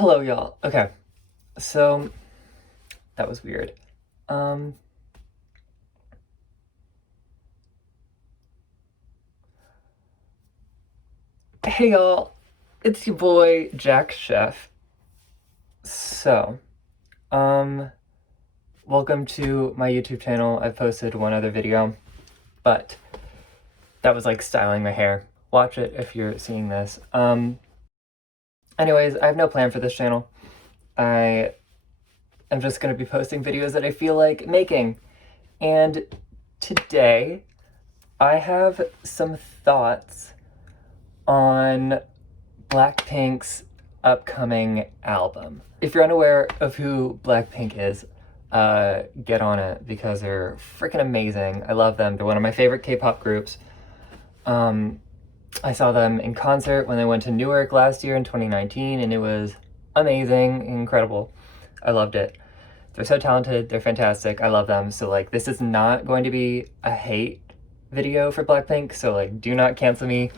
Hello, y'all. Okay, so that was weird. Hey, y'all. It's your boy, Jack Chef. So, welcome to my YouTube channel. I've posted one other video, but that was like styling my hair. Watch it if you're seeing this. Anyways, I have no plan for this channel. I am just gonna be posting videos that I feel like making. And today, I have some thoughts on BlackPink's upcoming album. If you're unaware of who BlackPink is, get on it because they're freaking amazing. I love them. They're one of my favorite K-pop groups. I saw them in concert when they went to Newark last year in 2019, and it was amazing, incredible. I loved it. They're so talented, they're fantastic, I love them. So like, this is not going to be a hate video for BlackPink, so like, do not cancel me.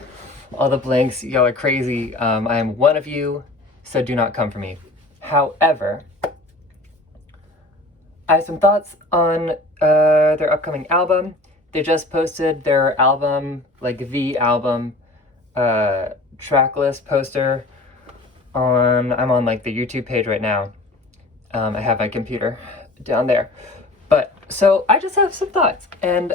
All the blanks, y'all are crazy. I am one of you, so do not come for me. However, I have some thoughts on their upcoming album. They just posted their album, like the album, track list poster I'm on like the YouTube page right now. I have my computer down there. But, so I just have some thoughts, and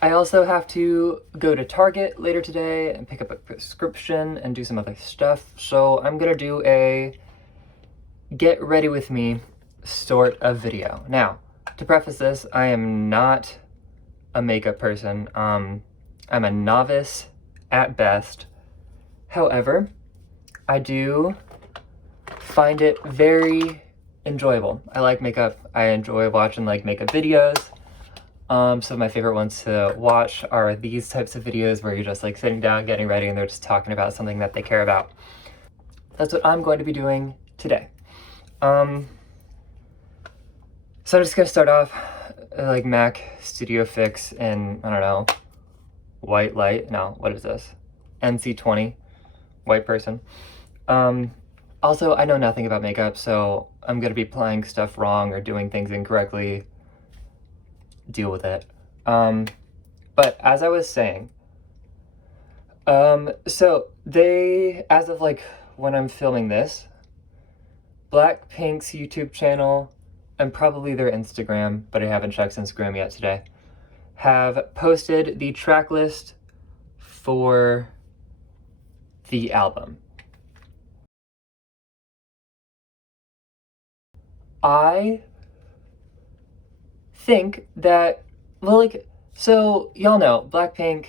I also have to go to Target later today and pick up a prescription and do some other stuff. So I'm gonna do a get ready with me sort of video. Now, to preface this, I am not a makeup person. I'm a novice at best. However, I do find it very enjoyable. I like makeup. I enjoy watching like makeup videos. Some of my favorite ones to watch are these types of videos where you're just like sitting down, getting ready, and they're just talking about something that they care about. That's what I'm going to be doing today. So I'm just gonna start off like Mac Studio Fix in, I don't know, white light. No, what is this? NC20, white person. Also, I know nothing about makeup, so I'm gonna be applying stuff wrong or doing things incorrectly. Deal with it. But as I was saying, so they, as of like when I'm filming this, BlackPink's YouTube channel and probably their Instagram, but I haven't checked Instagram yet today, have posted the track list for the album. I think that, well, like, so y'all know BlackPink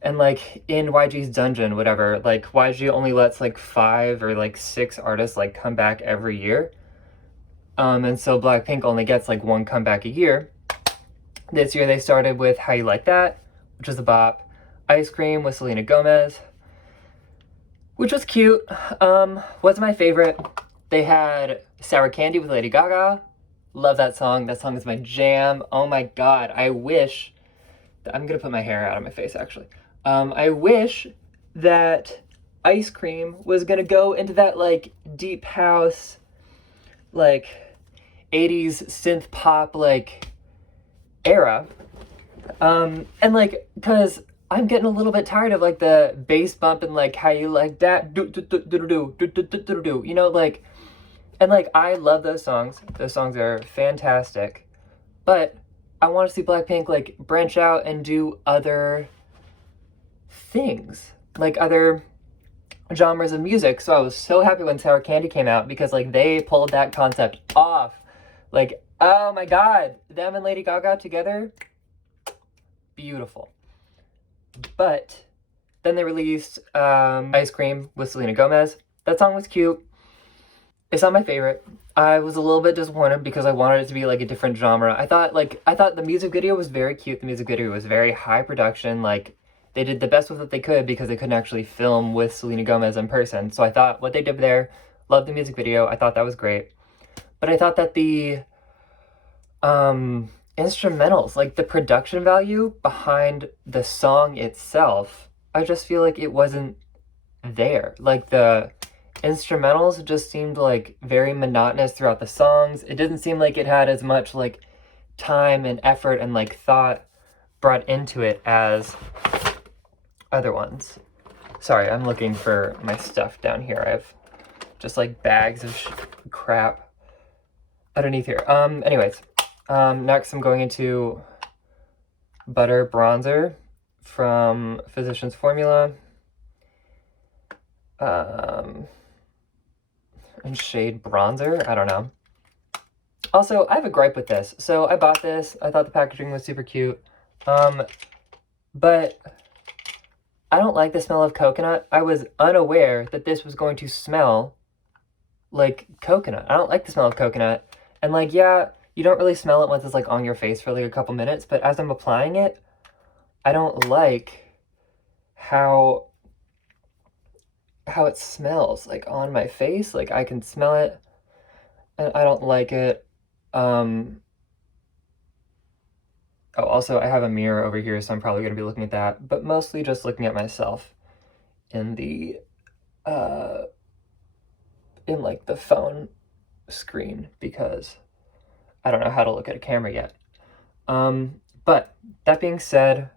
and like in YG's Dungeon, whatever, like YG only lets like 5 or like 6 artists like come back every year. And so BlackPink only gets like 1 comeback a year. This year they started with How You Like That, which was a bop. Ice Cream with Selena Gomez, which was cute. Wasn't my favorite. They had Sour Candy with Lady Gaga. Love that song. That song is my jam. Oh my god. I wish... I'm gonna put my hair out of my face, actually. I wish that Ice Cream was gonna go into that, like, deep house, like, 80s synth pop, like, era. And, like, because I'm getting a little bit tired of, like, the bass bump and, like, How You Like That, do-do-do-do-do-do-do-do-do, you know, like... And, like, I love those songs. Those songs are fantastic. But I want to see BlackPink, like, branch out and do other things. Like, other genres of music. So I was so happy when Sour Candy came out because, like, they pulled that concept off. Like, oh my god. Them and Lady Gaga together? Beautiful. But then they released Ice Cream with Selena Gomez. That song was cute. It's not my favorite. I was a little bit disappointed because I wanted it to be like a different genre. I thought the music video was very cute. The music video was very high production. Like, they did the best with what they could because they couldn't actually film with Selena Gomez in person. So I thought what they did there, loved the music video. I thought that was great. But I thought that the instrumentals, like the production value behind the song itself, I just feel like it wasn't there. Like, the instrumentals just seemed like very monotonous throughout the songs. It didn't seem like it had as much like time and effort and like thought brought into it as other ones. Sorry, I'm looking for my stuff down here. I have just like bags of crap underneath here. Anyways, next I'm going into Butter Bronzer from Physicians Formula. And Shade Bronzer, I don't know. Also, I have a gripe with this. So I bought this, I thought the packaging was super cute, but I don't like the smell of coconut. I was unaware that this was going to smell like coconut. I don't like the smell of coconut. And like, yeah, you don't really smell it once it's like on your face for like a couple minutes, but as I'm applying it, I don't like how it smells like on my face. Like I can smell it and I don't like it. Oh, also I have a mirror over here, so I'm probably going to be looking at that, but mostly just looking at myself in the in like the phone screen because I don't know how to look at a camera yet. But that being said,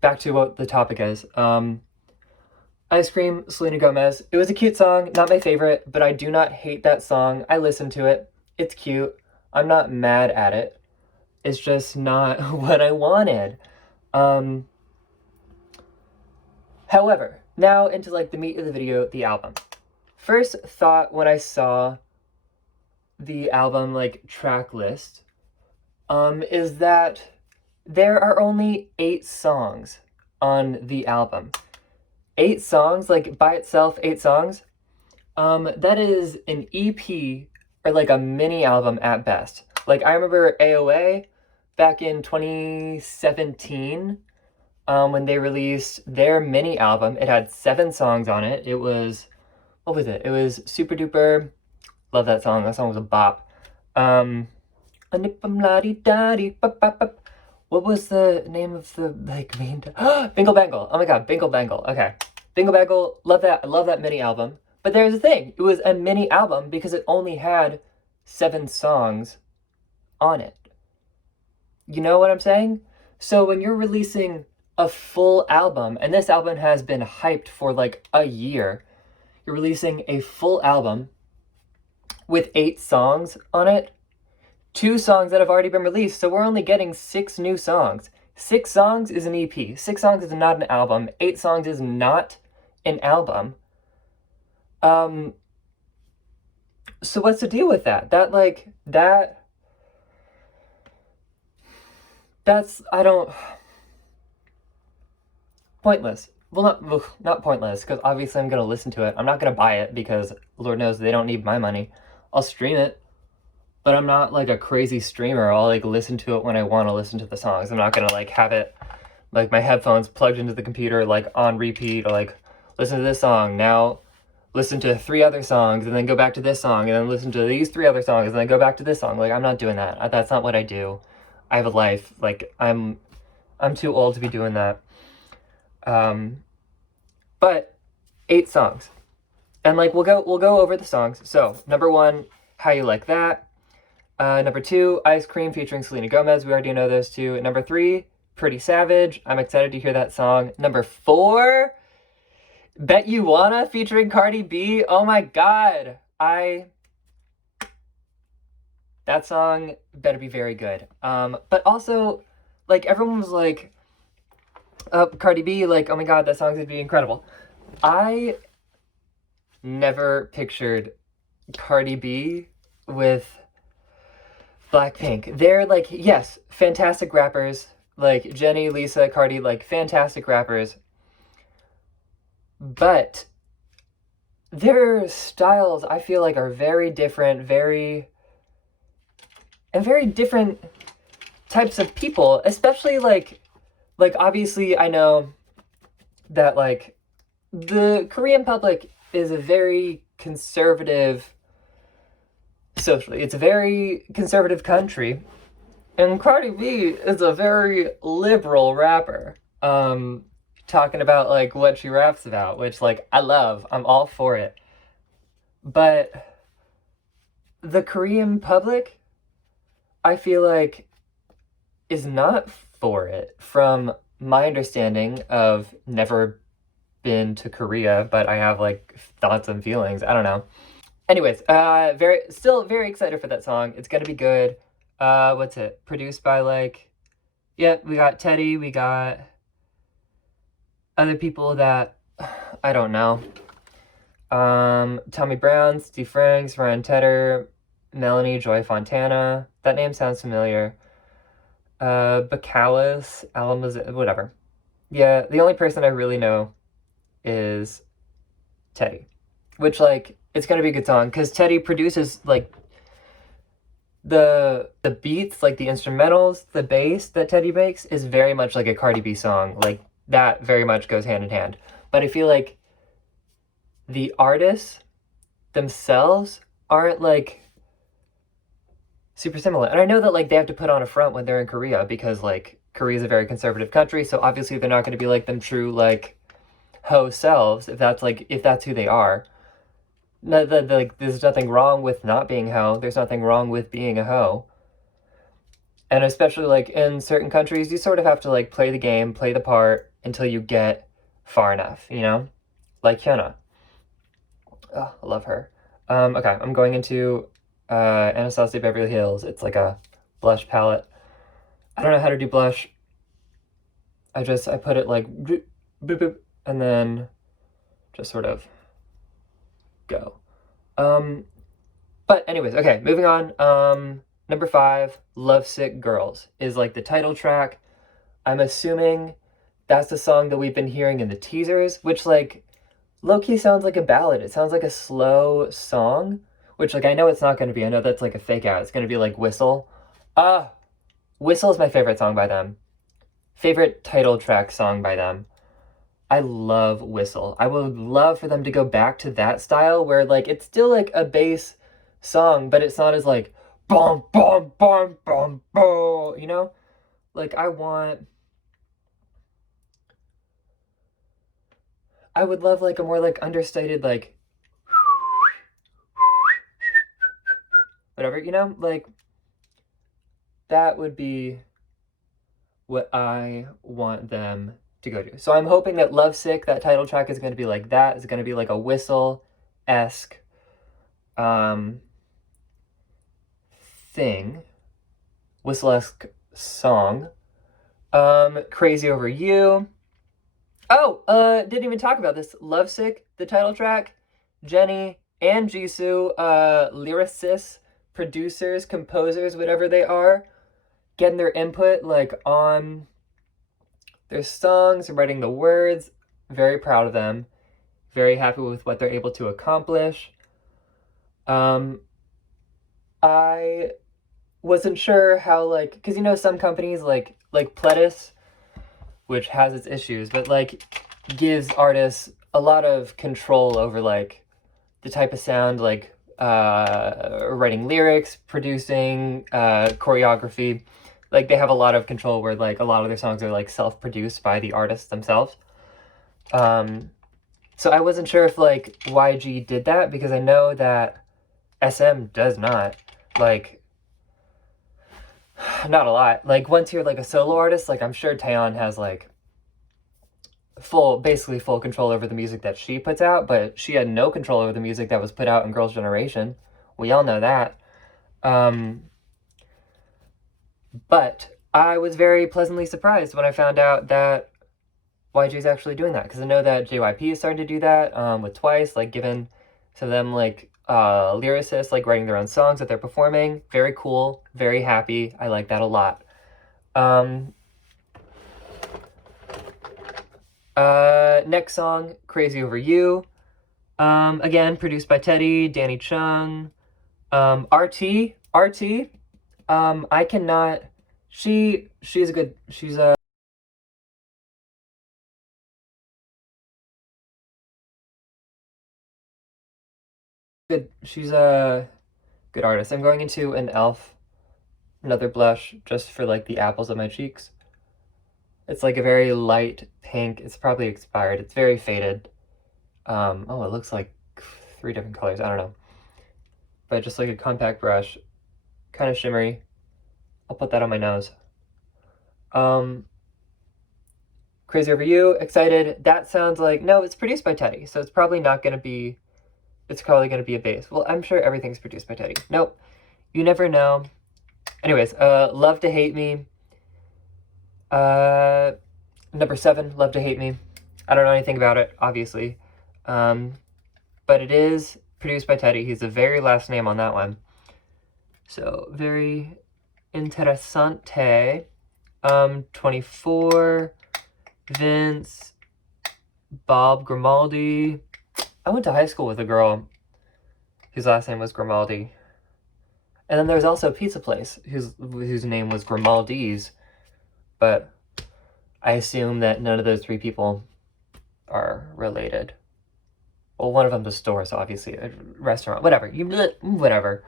back to what the topic is. Ice Cream, Selena Gomez. It was a cute song, not my favorite, but I do not hate that song. I listened to it. It's cute. I'm not mad at it. It's just not what I wanted. However, now into like the meat of the video, the album. First thought when I saw the album like track list is that there are only 8 songs on the album. 8 songs, like by itself, 8 songs. That is an EP or like a mini album at best. Like I remember AOA back in 2017 when they released their mini album. It had 7 songs on it. It was, what was it? It was Super Duper. Love that song. That song was a bop. What was the name of the like main? Bingle Bangle. Oh my god, Bingle Bangle. Okay, Bingle Bangle. Love that. I love that mini album. But there's the thing. It was a mini album because it only had 7 songs on it. You know what I'm saying? So when you're releasing a full album, and this album has been hyped for like a year, you're releasing a full album with 8 songs on it. 2 songs that have already been released, so we're only getting 6 new songs. 6 songs is an EP. 6 songs is not an album. 8 songs is not an album. So what's the deal with that? That's, I don't... Pointless. Well, not pointless, because obviously I'm going to listen to it. I'm not going to buy it, because Lord knows they don't need my money. I'll stream it. But I'm not like a crazy streamer. I'll like listen to it when I want to listen to the songs. I'm not gonna like have it like my headphones plugged into the computer like on repeat or like listen to this song, now listen to 3 other songs and then go back to this song and then listen to these 3 other songs and then go back to this song. Like I'm not doing that. That's not what I do. I have a life. Like I'm too old to be doing that. But 8 songs. And like we'll go over the songs. So, number 1, How You Like That. Number 2, Ice Cream featuring Selena Gomez. We already know those 2. Number 3, Pretty Savage. I'm excited to hear that song. Number 4, Bet You Wanna featuring Cardi B. Oh my god. That song better be very good. But also, like, everyone was like, Cardi B, like, oh my god, that song's gonna be incredible. I never pictured Cardi B with BlackPink. They're like, yes, fantastic rappers, like Jenny, Lisa, Cardi, like fantastic rappers, but their styles I feel like are very different, very different types of people, especially like obviously I know that like the Korean public is a very conservative socially. It's a very conservative country. And Cardi B is a very liberal rapper. Talking about like what she raps about, which like I love. I'm all for it. But the Korean public, I feel like, is not for it. From my understanding of never been to Korea, but I have like thoughts and feelings. I don't know. Anyways, still very excited for that song. It's gonna be good. What's it? Produced by like, yeah, we got Teddy, we got other people that I don't know. Tommy Brown, Steve Franks, Ryan Tedder, Melanie Joy Fontana. That name sounds familiar. Bacallus, Alamaz, whatever. Yeah, the only person I really know is Teddy, which like it's gonna be a good song because Teddy produces like the beats, like the instrumentals, the bass that Teddy makes is very much like a Cardi B song. Like that very much goes hand in hand. But I feel like the artists themselves aren't like super similar. And I know that like they have to put on a front when they're in Korea because like Korea is a very conservative country, so obviously they're not going to be like them true like ho selves if that's who they are. No, like there's nothing wrong with not being ho. There's nothing wrong with being a ho. And especially like in certain countries, you sort of have to like play the game, play the part until you get far enough, you know? Like Hyuna. Oh, I love her. Okay, I'm going into Anastasia Beverly Hills. It's like a blush palette. I don't know how to do blush. I put it like boop, boop, boop, and then just sort of go. But anyways, okay, moving on. Number 5, Lovesick Girls is like the title track. I'm assuming that's the song that we've been hearing in the teasers, which like low-key sounds like a ballad. It sounds like a slow song, which like I know it's not going to be. I know that's like a fake out. It's going to be like Whistle. Whistle is my favorite song by them. Favorite title track song by them. I love Whistle. I would love for them to go back to that style where like it's still like a bass song, but it's not as like bum bum bum bum bum, you know? Like I would love like a more like understated like whatever, you know? Like that would be what I want them to go to. So I'm hoping that Lovesick, that title track, is going to be like that. It's going to be like a Whistle-esque thing. Whistle-esque song. Crazy Over You. Oh, didn't even talk about this. Lovesick, the title track. Jenny and Jisoo, lyricists, producers, composers, whatever they are, getting their input like on their songs, writing the words. Very proud of them. Very happy with what they're able to accomplish. I wasn't sure how like, because you know some companies like Pledis, which has its issues, but like gives artists a lot of control over like the type of sound, like writing lyrics, producing, choreography. Like they have a lot of control where like a lot of their songs are like self-produced by the artists themselves. So I wasn't sure if like YG did that because I know that SM does not. Like not a lot. Like once you're like a solo artist, like I'm sure Taeyeon has like basically full control over the music that she puts out, but she had no control over the music that was put out in Girls' Generation. We all know that. But I was very pleasantly surprised when I found out that YG is actually doing that, because I know that JYP is starting to do that with Twice, like giving to them like lyricists like writing their own songs that they're performing. Very cool, very happy. I like that a lot. Next song, Crazy Over You. Again, produced by Teddy, Danny Chung, RT. I cannot. She's a good. She's a good. She's a good artist. I'm going into an Elf, another blush, just for like the apples of my cheeks. It's like a very light pink. It's probably expired. It's very faded. Oh, it looks like 3 different colors, I don't know. But just like a compact brush, kind of shimmery. I'll put that on my nose. Crazy Over You, excited. That sounds like, no, it's produced by Teddy, so it's probably not going to be, it's probably going to be a bass. Well, I'm sure everything's produced by Teddy. Nope, you never know. Anyways, Love to Hate Me. Number 7, Love to Hate Me. I don't know anything about it, obviously. But it is produced by Teddy. He's the very last name on that one. So, very interessante. 24, Vince, Bob Grimaldi. I went to high school with a girl whose last name was Grimaldi. And then there's also a pizza place whose name was Grimaldi's. But I assume that none of those 3 people are related. Well, one of them's a store, so obviously a restaurant. Whatever. Whatever.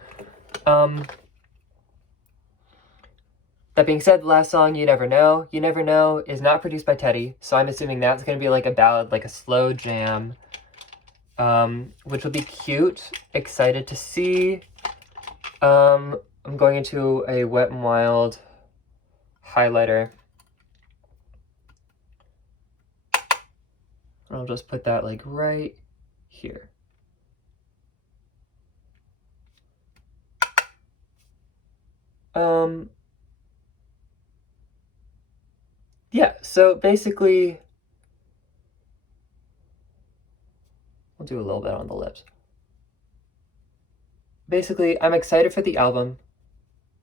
That being said, the last song, You Never Know. You Never Know is not produced by Teddy, so I'm assuming that's going to be like a ballad, like a slow jam, which will be cute. Excited to see. I'm going into a Wet n Wild highlighter. And I'll just put that like right here. Yeah, so basically, we'll do a little bit on the lips. Basically, I'm excited for the album.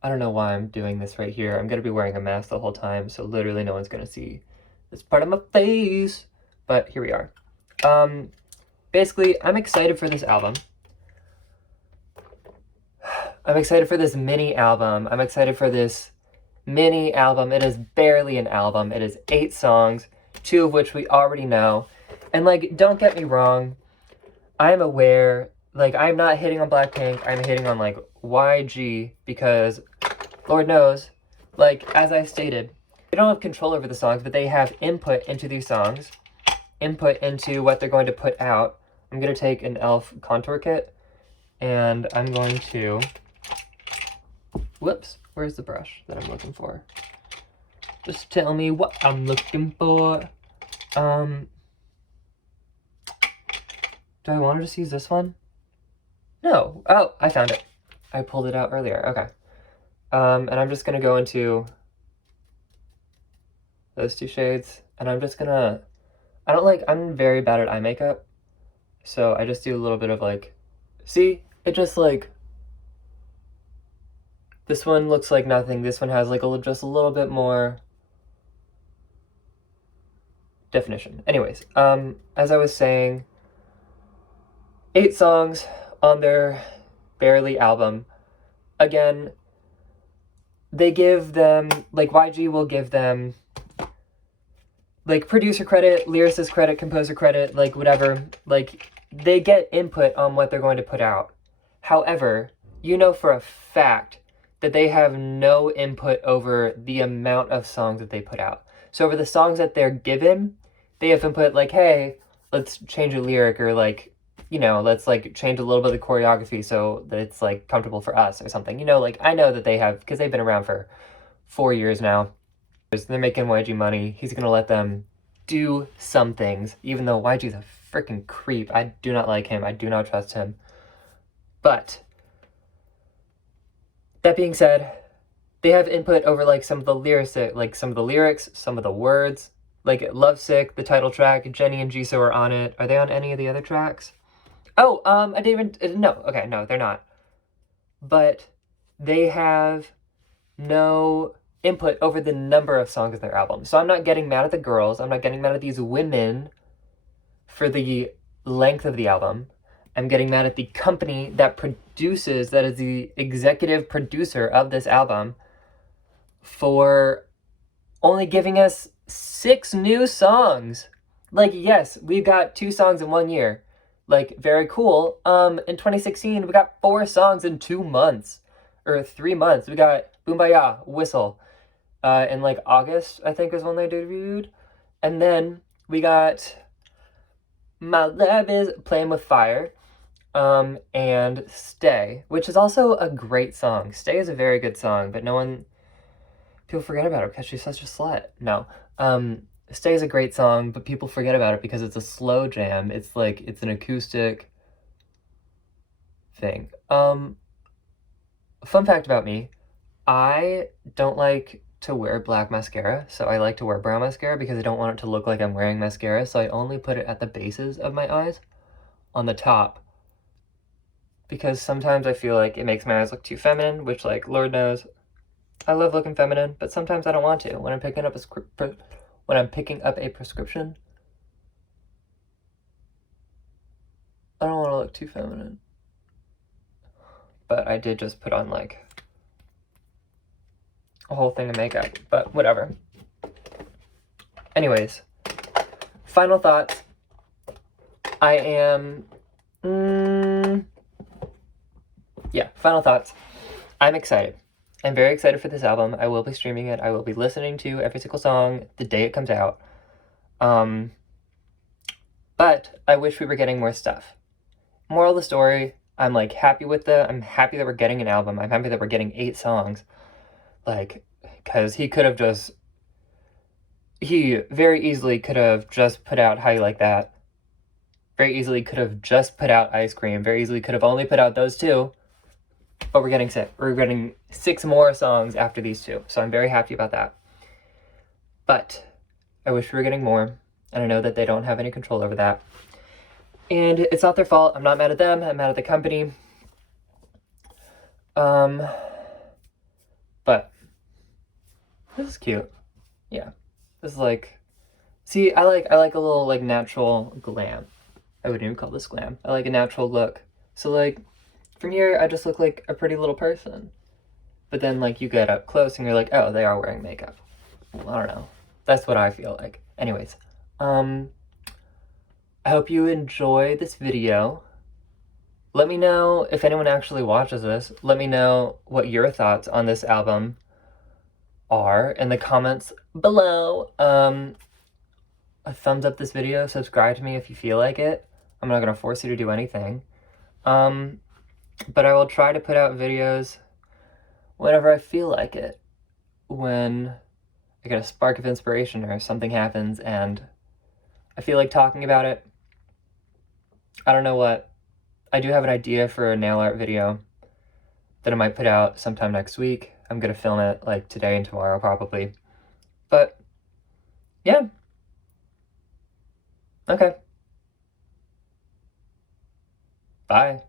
I don't know why I'm doing this right here. I'm going to be wearing a mask the whole time, so literally no one's going to see this part of my face. But here we are. Basically, I'm excited for this album. I'm excited for this mini album. I'm excited for this mini album. It is barely an album. It is 8 songs, 2 of which we already know. And, like, don't get me wrong. I'm aware, like, I'm not hitting on BlackPink. I'm hitting on, like, YG because, Lord knows, like, as I stated, they don't have control over the songs, but they have input into these songs, input into what they're going to put out. I'm going to take an e.l.f. contour kit, and I'm going to... Whoops, where's the brush that I'm looking for? Just tell me what I'm looking for. Do I want to just use this one? No. Oh, I found it. I pulled it out earlier. Okay. And I'm just gonna go into those 2 shades, and I'm just gonna... I'm very bad at eye makeup, so I just do a little bit of like... See? It just like... This one looks like nothing. This one has like just a little bit more definition. Anyways, as I was saying, 8 songs on their Barely album. Again, they give them, like, YG will give them, like, producer credit, lyricist credit, composer credit, like, whatever. Like, they get input on what they're going to put out. However, you know for a fact that they have no input over the amount of songs that they put out. So over the songs that they're given, they have input like, hey, let's change a lyric, or like, you know, let's like change a little bit of the choreography so that it's like comfortable for us or something. You know, like I know that they have, because they've been around for 4 years now. They're making YG money. He's going to let them do some things, even though YG's a freaking creep. I do not like him. I do not trust him. But that being said, they have input over like some of the lyrics, some of the words, like Lovesick, the title track. Jenny and Jisoo are on it. Are they on any of the other tracks? Oh, I didn't even, no, okay, no, they're not. But they have no input over the number of songs of their album. So I'm not getting mad at the girls. I'm not getting mad at these women for the length of the album. I'm getting mad at the company that produces, that is the executive producer of this album, for only giving us 6 new songs. Like, yes, we got 2 songs in 1 year. Like, very cool. In 2016, we got 4 songs in 2 months. Or 3 months. We got Boombaya, Whistle. In, like, August, I think is when they debuted. And then we got My Love Is Playing With Fire. and Stay, which is also a great song. Stay is a very good song, but people forget about it because she's such a slut. No. Stay is a great song, but people forget about it because it's a slow jam. It's like, it's an acoustic thing. Fun fact about me, I don't like to wear black mascara, so I like to wear brown mascara because I don't want it to look like I'm wearing mascara, so I only put it at the bases of my eyes, on the top, because sometimes I feel like it makes my eyes look too feminine, which, like, Lord knows, I love looking feminine, but sometimes I don't want to. When I'm picking up a prescription, I don't want to look too feminine. But I did just put on, like, a whole thing of makeup, but whatever. Anyways, final thoughts. Final thoughts. I'm excited. I'm very excited for this album. I will be streaming it. I will be listening to every single song the day it comes out. But I wish we were getting more stuff. Moral of the story, I'm, like, I'm happy that we're getting an album. I'm happy that we're getting 8 songs. Like, because he very easily could have just put out How You Like That. Very easily could have just put out Ice Cream. Very easily could have only put out those 2. But we're getting 6. We're getting 6 more songs after these 2. So I'm very happy about that. But I wish we were getting more. And I know that they don't have any control over that. And it's not their fault. I'm not mad at them. I'm mad at the company. But this is cute. Yeah. This is like, see, I like a little, like, natural glam. I wouldn't even call this glam. I like a natural look. So, like, from here, I just look like a pretty little person. But then, like, you get up close and you're like, oh, they are wearing makeup. Well, I don't know. That's what I feel like. Anyways, I hope you enjoy this video. Let me know if anyone actually watches this. Let me know what your thoughts on this album are in the comments below. A thumbs up this video, subscribe to me if you feel like it. I'm not gonna force you to do anything. But I will try to put out videos whenever I feel like it. When I get a spark of inspiration or something happens and I feel like talking about it. I don't know what. I do have an idea for a nail art video that I might put out sometime next week. I'm gonna film it, like, today and tomorrow probably. But yeah. Okay. Bye.